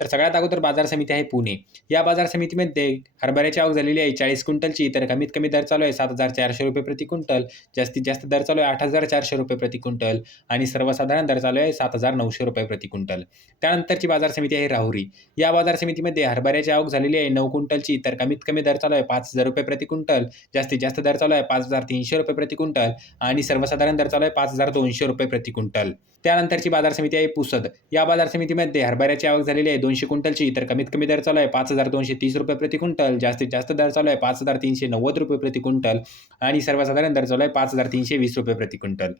तर सगळ्यात अगोदर बाजार समिती आहे पुणे. या बाजार समितीमध्ये हरभऱ्याची आवक झालेली आहे चाळीस क्विंटलची. तर कमीत कमी दर चालू आहे सात हजार चारशे रुपये प्रति क्विंटल. जास्तीत जास्त दर चालू आहे आठ हजार चारशे रुपये प्रति क्विंटल. आणि सर्वसाधारण दर चालू आहे सात हजार नऊशे रुपये प्रति क्विंटल. त्यानंतरची बाजार समिती आहे राहुरी. या बाजार समितीमध्ये हरभऱ्याची आवक झालेली आहे नऊ क्विंटलची. तर कमीत कमी दर चालू आहे पाच हजार रुपये प्रति क्विंटल. जास्तीत जास्त दर चालू आहे पाच हजार तीनशे रुपये प्रति क्विंटल. आणि सर्वसाधारण दर चालू आहे पाच हजार दोनशे रुपये प्रति क्विंटल. त्यानंतरची बाजार समिती आहे पुसद. या बाजार समितीमध्ये हरभऱ्याची आवक झालेली आहे दोनशे क्विंटलची तर कमीत कमी दर चालू आहे पाच हजार दोनशे तीस रुपये प्रति क्विंटल जास्तीत जास्त दर चालू आहे पाच हजार तीनशे नव्वद रुपये प्रति क्विंटल आणि सर्वसाधारण दर चालू आहे पाच हजार तीनशे वीस रुपये प्रति क्विंटल.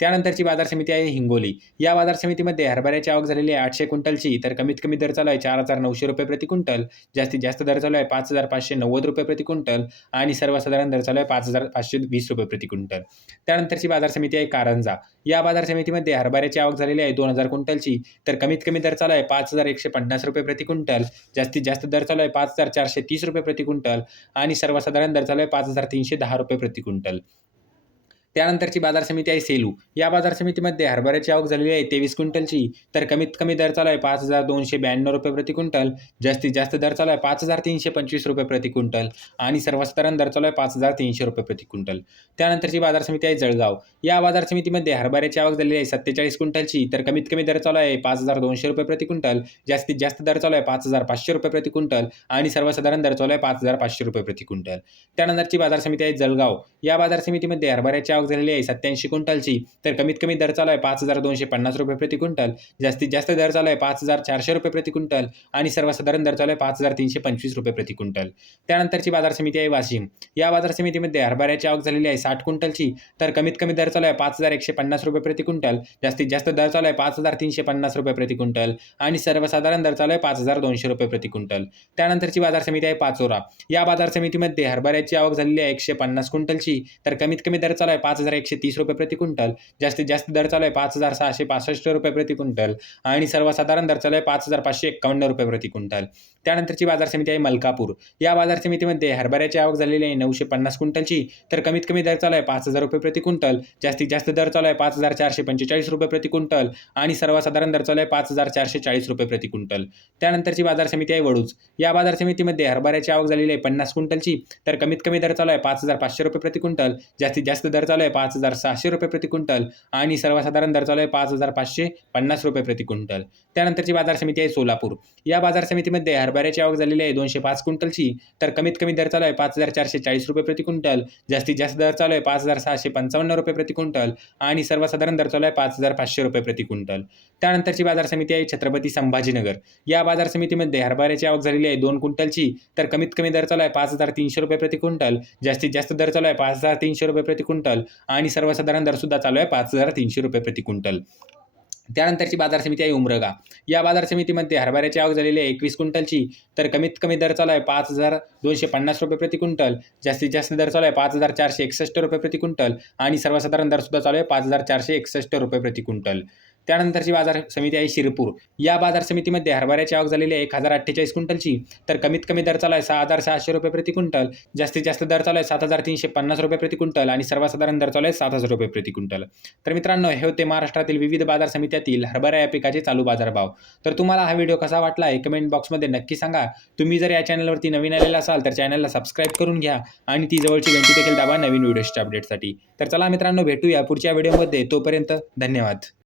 त्यानंतरची बाजार समिती आहे हिंगोली. या बाजार समितीमध्ये हरभऱ्याची आवक झालेली आहे आठशे क्विंटलची तर कमीत कमी दर चालू आहे चार हजार नऊशे रुपये प्रति क्विंटल जास्तीत जास्त दर चालू आहे पाच हजार पाचशे नव्वद रुपये प्रति क्विंटल आणि सर्वसाधारण दर चालू आहे पाच हजार पाचशे वीस रुपये प्रति क्विंटल. त्यानंतरची बाजार समिती आहे कारंजा. या बाजार समितीमध्ये हरभऱ्याची आवक झालेली आहे दोन हजार क्विंटलची तर कमीत कमी दर चालू आहे पाच हजार एकशे पन्नास पन्नास रुपये प्रति क्विंटल जास्तीत जास्त दर चालू आहे पाच हजार चारशे तीस रुपये प्रति क्विंटल आणि सर्वसाधारण दर चालू आहे पाच हजार तीनशे दहा रुपये प्रति क्विंटल. त्यानंतरची बाजार समिती आहे सेलू. या बाजार समितीमध्ये हरभऱ्याची आवक झालेली आहे तेवीस क्विंटलची. तर कमीत कमी दर चालू आहे पाच हजार दोनशे ब्याण्णव रुपये प्रति क्विंटल. जास्तीत जास्त दर चालू आहे पाच हजार तीनशे पंचवीस रुपये प्रति क्विंटल. आणि सर्वसाधारण दर चालू आहे पाच हजार तीनशे रुपये प्रति क्विंटल. त्यानंतरची बाजार समिती आहे जळगाव. या बाजार समितीमध्ये हरभऱ्याची आवक झालेली आहे सत्तेचाळीस क्विंटलची. तर कमीत कमी दर चालू आहे पाच हजार दोनशे रुपये प्रति क्विंटल. जास्तीत जास्त दर चालू आहे पाच हजार पाचशे रुपये प्रति क्विंटल. आणि सर्वसाधारण दर चालू आहे पाच हजार पाचशे रुपये प्रति क्विंटल. त्यानंतरची बाजार समिती आहे जळगाव. या बाजार समितीमध्ये हरभऱ्याच्या आवक झालेली आहे सत्याऐंशी क्विंटलची. तर कमीत कमी दर चालू आहे पाच हजार दोनशे पन्नास रुपये प्रति क्विंटल. जास्तीत जास्त दर चालू आहे पाच हजार चारशे रुपये प्रति क्विंटल आणि सर्वसाधारण दर चालू आहे पाच हजार तीनशे पंचवीस रुपये प्रति क्विंटल. त्यानंतरची बाजार समिती आहे वाशिम. या बाजार समितीमध्ये हरभऱ्याची आवक झालेली आहे साठ क्विंटलची. तर कमीत कमी दर चालू आहे पाच हजार एकशे पन्नास रुपये प्रति क्विंटल. जास्तीत जास्त दर चालू आहे पाच हजार तीनशे पन्नास रुपये प्रति क्विंटल आणि सर्वसाधारण दर चालू आहे पाच हजार दोनशे रुपये प्रति क्विंटल. त्यानंतरची बाजार समिती आहे पाचोरा. या बाजार समितीमध्ये हरभऱ्याची आवक झालेली आहे एकशे पन्नास क्विंटलची. तर कमीत कमी दर चालू आहे पाच हजार एकशे तीस रुपये प्रति क्विंटल. जास्तीत जास्त दर चालू आहे पाच हजार सहाशे पासष्ट रुपये प्रति क्विंटल. आणि सर्वसाधारण दर चालू आहे पाच हजार पाचशे एक्कावन्न रुपये प्रति क्विंटल. त्यानंतरची बाजार समिती आहे मलकापूर. या बाजार समितीमध्ये हरभऱ्याची आवक झालेली आहे नऊशे पन्नास क्विंटलची. तर कमीत कमी दर चालू आहे पाच हजार रुपये प्रति क्विंटल. जास्तीत जास्त दर चालू आहे पाच हजार चारशे पंचेचाळीस रुपये प्रति क्विंटल. आणि सर्वसाधारण दर चालू आहे पाच हजार चारशे चाळीस रुपये प्रति क्विंटल. त्यानंतरची बाजार समिती आहे वडूज. या बाजार समितीमध्ये हरभऱ्याची आवक झालेली आहे पन्नास क्विंटलची. तर कमीत कमी दर चालू आहे पाच हजार पाचशे रुपये प्रति क्विंटल. जास्तीत जास्त दर चालू चालू आहे पाच हजार सहाशे रुपये प्रति क्विंटल आणि सर्वसाधारण दर चालू आहे पाच हजार पाचशे पन्नास रुपये प्रति क्विंटल. त्यानंतरची बाजार समिती आहे सोलापूर. या बाजार समितीमध्ये हरभऱ्याची आवक झालेली आहे दोनशे पाच क्विंटलची. तर कमीत कमी दर चालू आहे पाच हजार चारशे चाळीस रुपये प्रति क्विंटल. जास्तीत जास्त दर चालू आहे पाच हजार सहाशे पंचावन्न रुपये प्रति क्विंटल आणि सर्वसाधारण दर चालू आहे पाच हजार पाचशे रुपये प्रति क्विंटल. त्यानंतरची बाजार समिती आहे छत्रपती संभाजीनगर. या बाजार समितीमध्ये हरभऱ्याची आवक झालेली आहे दोन क्विंटलची. तर कमीत कमी दर चालू आहे पाच हजार तीनशे रुपये प्रति क्विंटल. जास्तीत जास्त दर चालू आहे पाच हजार तीनशे रुपये प्रति क्विंटल. आणि सर्वसाधारण दरसुद्धा चालू आहे पाच हजार तीनशे रुपये प्रति क्विंटल. त्यानंतरची बाजार समिती आहे उमरगा. या बाजार समितीमध्ये हरभऱ्याची आवक झालेली आहे एकवीस क्विंटलची. तर कमीत कमी दर चालू आहे पाच हजार दोनशे पन्नास रुपये प्रति क्विंटल. जास्तीत जास्त दर चालू आहे पाच हजार चारशे एकसष्ट रुपये प्रति क्विंटल. आणि सर्वसाधारण दरसुद्धा चालू आहे पाच हजार चारशे एकसष्ट रुपये प्रति क्विंटल. त्यानंतरची बाजार समिती आहे शिरपूर. या बाजार समितीमध्ये हरभऱ्याची आवक झालेली आहे एक हजार अठ्ठेचाळीस क्विंटलची. तर कमीत कमी दर चालू आहे सहा हजार सहाशे रुपये प्रति क्विंटल. जास्तीत जास्त दर चालू आहे सात हजार तीनशे पन्नास रुपये प्रति क्विंटल आणि सर्वसाधारण दर चालू आहे सात हजार रुपये प्रति क्विंटल. तर मित्रांनो हे होते महाराष्ट्रातील विविध बाजार समित्यातील हरभरा या पिकाचे चालू बाजारभाव. तर तुम्हाला हा व्हिडिओ कसा वाटला आहे कमेंट बॉक्समध्ये नक्की सांगा. तुम्ही जर या चॅनलवरती नवीन आलेला असाल तर चॅनलला सबस्क्राईब करून घ्या आणि ती जवळची घंटी देखील दाबा नवीन व्हिडिओच्या अपडेटसाठी तर चला मित्रांनो भेटूया पुढच्या व्हिडिओमध्ये. तोपर्यंत धन्यवाद.